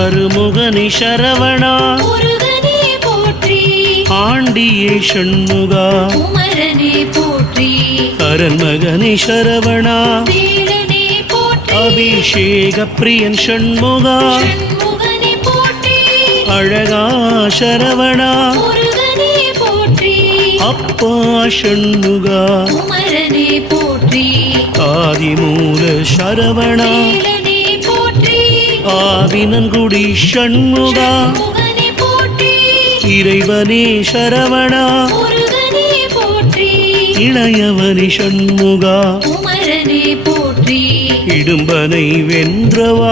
அருமுகனி சரவணா முருகனே போற்றி ஆண்டியே ஷண்முகா குமரனே போற்றி அரண்மகனி சரவணா வேலனே போற்றி அபிஷேக பிரியன் ஷண்முகா ஷண்முகனே போற்றி அழகா சரவணா முருகனே போற்றி அப்பா ஷண்முகா குமரனே போற்றி ஆதிமூல சரவணா வேலனே போற்றி ஆவினன்குடி ஷண்முகா முருகனே போற்றி இறைவனே சரவணா முருகனே போற்றி இளையவனி ஷண்முகா குமரனே போற்றி இடும்பனை வென்றவா